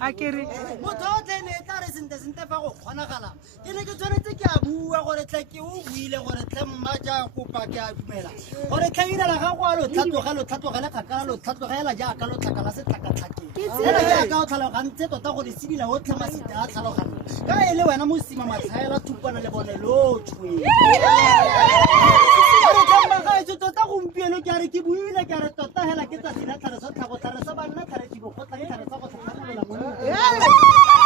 Akere motho ne tla re sente fa go kgonagala ke ne ke tshwanetse ke a bua gore tla ke o buile gore tle mma ja kopa ke a dumela gore tlhaina la gago a lo tlhatlogela kgakala lo tlhatlogela jaaka lo tlhakala se tlhakatlhakeng ela jaaka o tlhalogantse tota go di sedila o tlhe masite a tlhalogana ka e le wena mosima matlhaela thupana le bone lotshwe tota gompieno ke a re ke buile ke a re tota hela ke tsatsi la tlhare sa tlhago tlhare sa banna tlhare dibogotla ke tlhare sa go tlhatlhamolola monna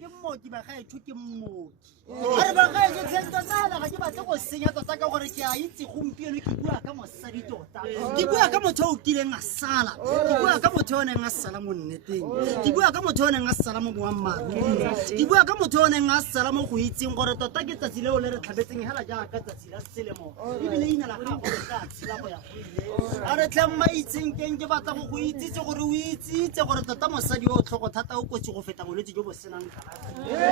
ke mmoki ba gaetsho ke mmoki a re ba gaetsho tlhento tsala ga ke batle go senya tota ka gore ke a itse gompieno ke bua ka mosadi tota ke bua ka motho o kileng a sala ke bua ka motho o neng a sala mo nneteng ke bua ka motho o neng a sala mo boammaruri ke bua ka motho o neng a sala mo go itseng gore tota ke tsatsi leo le re tlhabetseng hela jaaka tsatsi la selemo ebile leina la gago le tla tshela go ya go a re tlhang ma itseng keng ke batla go itsitse gore o itsitse gore tota mosadi o tlhogo thata o kotsi go feta bolwetse jo bo senang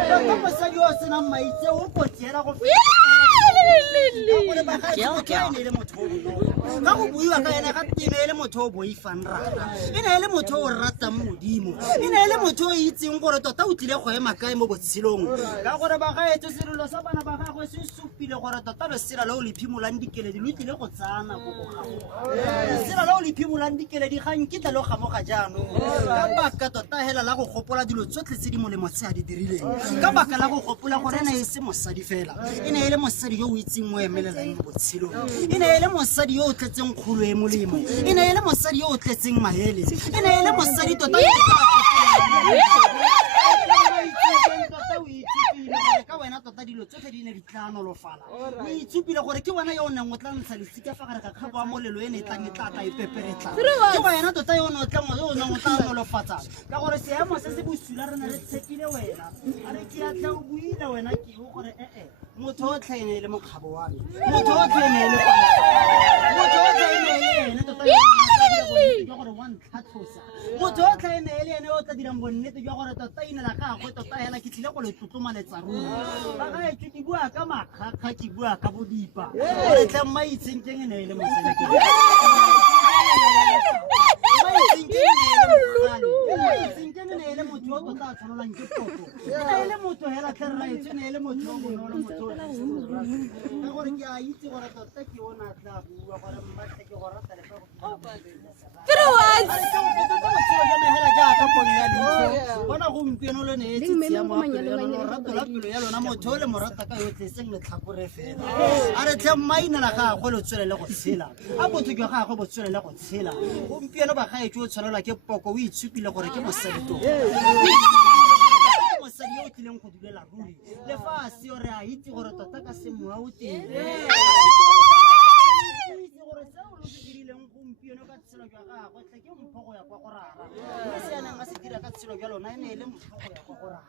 tota mosadi o senang maitse o kotsi hela go ka go buiwa ka ena ga tene e le motho o boifang rata e ne e le motho o ratang modimo e ne e le motho o itseng gore tota o tlile go ema kae mo botshelong ka gore ba gaetso serelo sa bana ba gagwe se supile gore tota lesela le o le phimolang dikeledi lo tlile go tsaya nako go gamoga lesela le o le phimolang dikeledi ga nkitla le go gamoga jaanong ka baka tota hela la go gopola dilo tsotlhe tse di molemo tse a di dirileng ka baka la go gopola gore ene e se mosadi fela e ne e le mosadi yo o itseng mo emelelang mo botshelong e ne e le mosadi yo o tletseng kgolo e molemo e ne e le mosadi yo o tletseng maele e ne e le mosadi tota ka wena tota dilo tsotlhe di ne di tla nolofala o itsupile gore ke wena yo o neng o tla ntsha lesika fa gare ga kgabo a molelo e ne e tlang e tla e peperetla ke wena tota yo o neng o tla nolofatsa ka gore seemo se se bosula re ne re tshepile wena a re ke atlha o buile wena ke o gore motho o tlhaene e le mokgabo wa me motho o tlhaene e le motho o tlhaene e le ene tota ke gore wa ntlhatlhosa motho o tlhaene e le ene o tla dirang bonnete jwa gore tota ina la gagwe tota hela ke tlile go le tlotlomaletsa ruri ba gaetsho ke bua ka makgakga ke bua ka bodipa gore tlhe mma itseng keng e ne e le mosadi ele motho o tota a tshwanolang ke toto e le motho hela tlhe rraetsho ne e le motho o bonolo motho ka gore ke a itse gore tota ke o na tla bua gore mmatlhe ke go rata lefa bona gompieno le ne e tsetsia morato la pelo ya lona motho o le morata ka yotlhe seng le tlhakore fela a re tlhe maina la gagwe le tswelele go tshela a botho jwa gagwe bo tswelele go tshela gompieno ba gaetsho o tshwanelwa ke poko o itshupile gore ke mosadi to mosadi yo o tlileng go dulela ruri le fa a seo re a itse gore tota ka semowa o teng gore seo lo se dirileng gompieno ka tshelo jwa gagwe tle ke mpho go ya kwa go rara mme se yaneng a se dira ka tshelo jwa lona e ne e le mpho go ya kwa go rara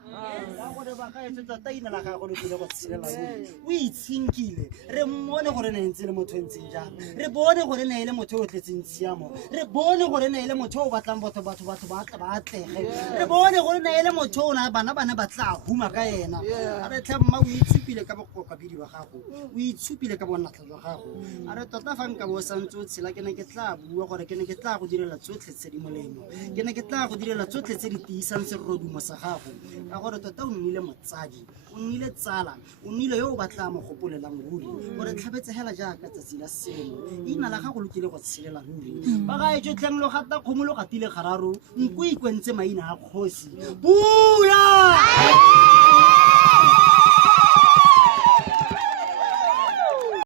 ka gore ba gaetsho tota ina la gagwe lo tlile go tshelela o itshinkile re mmone gore ne ntse le motho o ntseng jang re bone gore ne e le motho o tletseng tshiamo re bone gore ne e le motho o batlang batho ba tla ba atlege re bone gore ne e le motho o na bana ba tla huma ka ena a re tlhe mma o itshupile ka bokokabedi wa gago o itshupile ka bonatla jwa gago a re tota fa nka bo santse o tshela ke ne ke tla bua gore ke ne ke tla go direla tsotlhe tse di molemo ke ne ke tla go direla tsotlhe tse di tiisang serodumo sa gago ka gore tota o nnile motsadi o nnile tsala o nnile yo o batla mo gopolelang ruri gore tlhabetse hela jaaka tsatsi la selemo ina la gago lo kile go tshelela ruri ba gaetsho tlheng lo gata kgomo lo gatile gararo nko ikwentse maina a kgosi bula